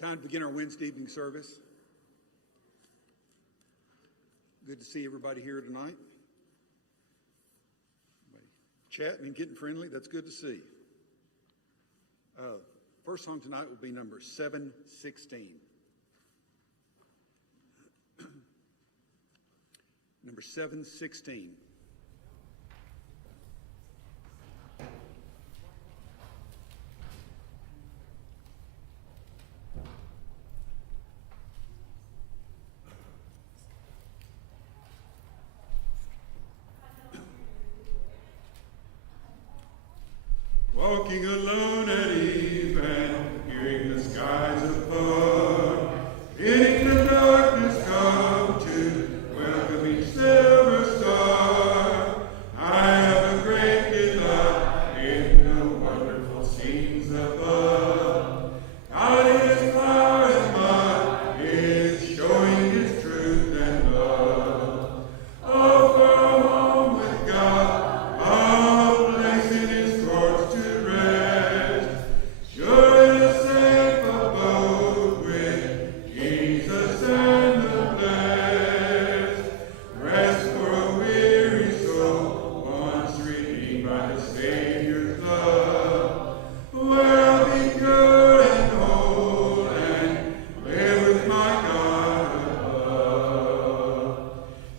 Time to begin our Wednesday evening service. Good to see everybody here tonight. Chatting and getting friendly, that's good to see. First song tonight will be number 716. Number 716. Walking alone at eve and hearing the skies above, in the darkness come to welcome each silver star. I have a great delight in the wonderful scenes above. God in His power and might is showing His truth and love. Oh, for a home with God, a place in His courts to rest, sure in a safe abode with Jesus and the blessed. Rest for a weary soul, once redeemed by the Savior's love, where I'll be pure and whole and live with my God above.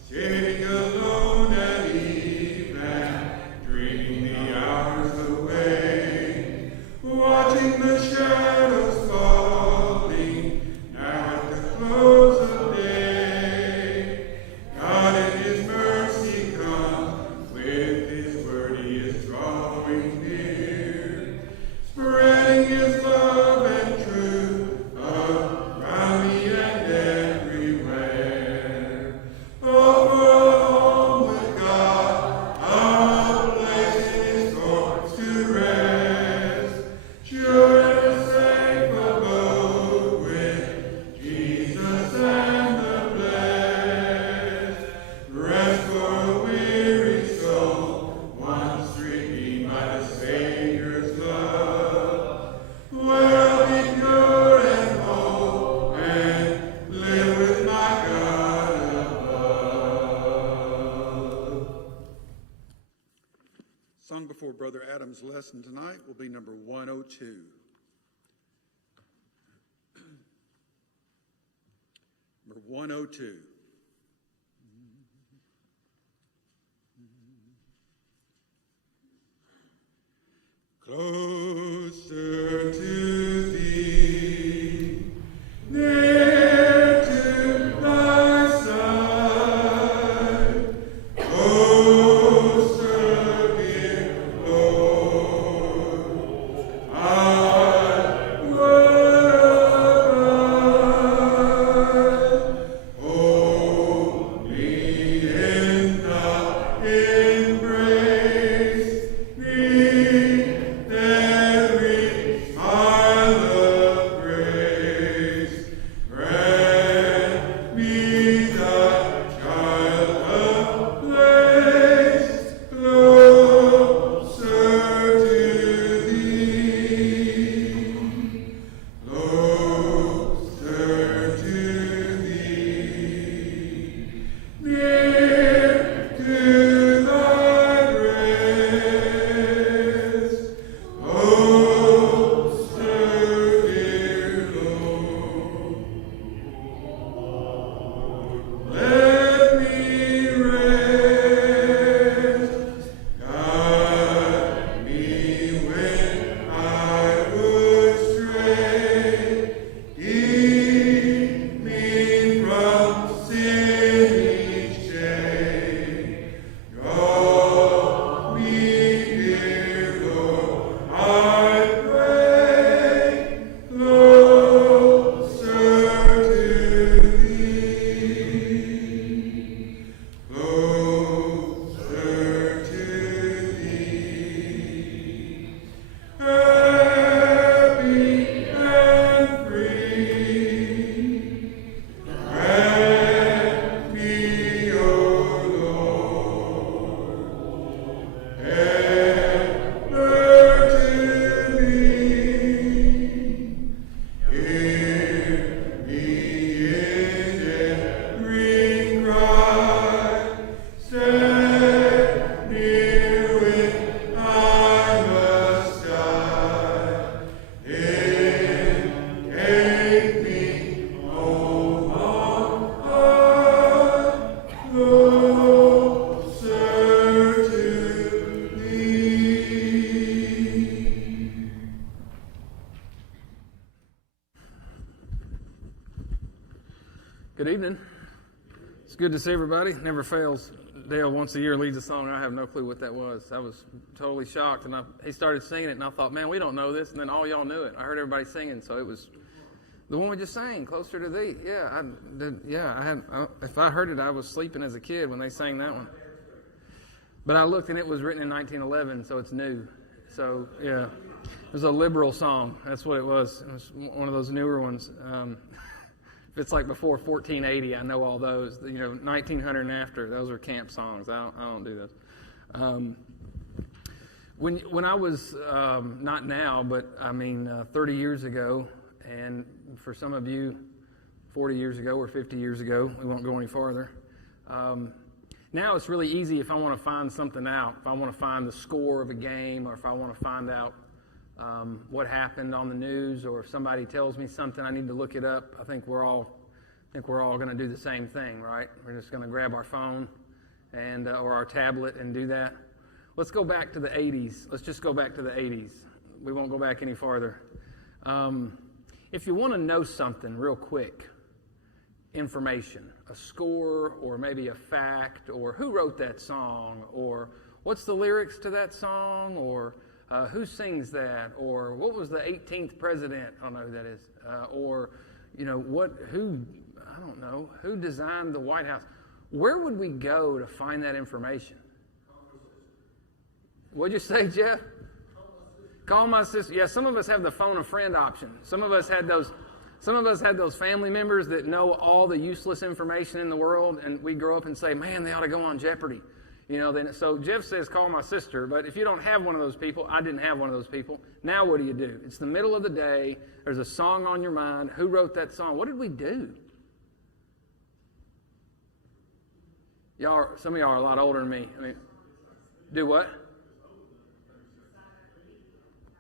Sitting alone at eve and dreaming the hours away, watching the shadows falling now at the close of day. God in His mercy comes, with His word He is drawing near, spreading His love and truth around me and everywhere. Oh, for a home with God, a place in His courts to rest, sure and a safe abode with Jesus and the blessed. Rest for a weary soul, once redeemed by the Savior's love, where I'll be pure and whole and live with my God above. Sung before Brother Adam's lesson tonight will be number 102. Number 102. Closer to Thee, near to Thy side, closer, dear Lord, I would abide. Hold me in Thy embrace, meet every smile of grace. Grant me Thy child a place closer to Thee, closer to Thee, near to Thy breast, closer, dear Lord. Let me rest, guide me when I would stray, keep me from sin each evening. It's good to see everybody. Never fails. Dale once a year leads a song. I have no clue what that was. I was totally shocked, and he started singing it, and I thought, man, we don't know this. And then all y'all knew it. I heard everybody singing, so it was the one we just sang, "Closer to Thee." Yeah, if I heard it, I was sleeping as a kid when they sang that one. But I looked, and it was written in 1911, so it's new. So yeah, it was a liberal song. That's what it was. It was one of those newer ones. If it's like before 1480, I know all those. 1900 and after, those are camp songs. I don't do those. When I was, not now, but 30 years ago, and for some of you, 40 years ago or 50 years ago, we won't go any farther. Now it's really easy if I want to find something out, if I want to find the score of a game, or if I want to find out what happened on the news, or if somebody tells me something, I need to look it up. I think we're all going to do the same thing, right? We're just going to grab our phone and or our tablet and do that. Let's go back to the 80s. Let's just go back to the 80s. We won't go back any farther. If you want to know something real quick, information, a score, or maybe a fact, or who wrote that song, or what's the lyrics to that song, or who sings that, or what was the 18th president? I don't know who that is. Or, who designed the White House? Where would we go to find that information? What'd you say, Jeff? Call my sister. Yeah, some of us have the phone a friend option. Some of us had those family members that know all the useless information in the world, and we grow up and say, man, they ought to go on Jeopardy. So Jeff says, call my sister. But if you don't have one of those people, I didn't have one of those people. Now what do? It's the middle of the day. There's a song on your mind. Who wrote that song? What did we do? Some of y'all are a lot older than me. Do what?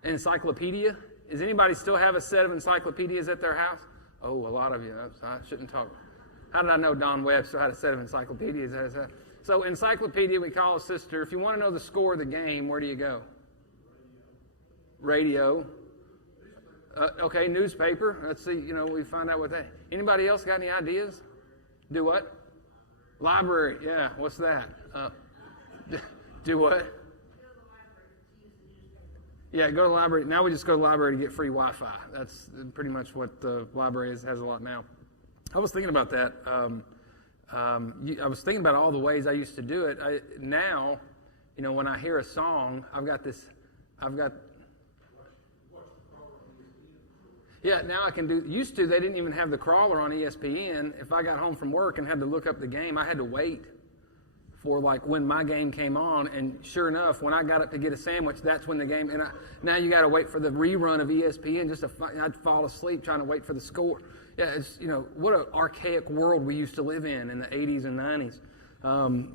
Encyclopedia? Does anybody still have a set of encyclopedias at their house? Oh, a lot of you. I shouldn't talk. How did I know Don Webster had a set of encyclopedias? So encyclopedia, we call a sister. If you want to know the score of the game, where do you go? Radio. Okay, newspaper. Let's see, we find out what that. Anybody else got any ideas? Do what? Library. Yeah, what's that? Do what? Yeah, go to the library. Now we just go to the library to get free Wi-Fi. That's pretty much what the library has a lot now. I was thinking about that. I was thinking about all the ways I used to do it. Now, when I hear a song, now I can do. Used to, they didn't even have the crawler on ESPN. If I got home from work and had to look up the game, I had to wait for when my game came on, and sure enough, when I got up to get a sandwich, that's when the game. And now you got to wait for the rerun of ESPN. I'd fall asleep trying to wait for the score. Yeah, it's what an archaic world we used to live in the 80s and 90s.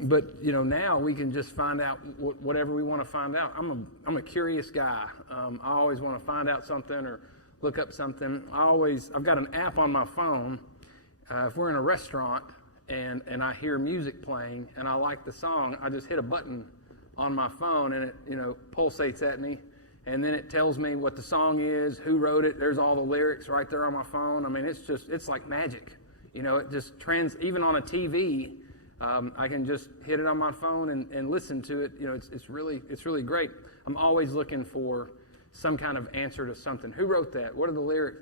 But now we can just find out whatever we want to find out. I'm a curious guy. I always want to find out something or look up something. I've got an app on my phone. If we're in a restaurant and I hear music playing and I like the song, I just hit a button on my phone and it pulsates at me, and then it tells me what the song is, who wrote it. There's all the lyrics right there on my phone. It's like magic. It just even on a TV, I can just hit it on my phone and listen to it. It's really great. I'm always looking for some kind of answer to something. Who wrote that? What are the lyrics?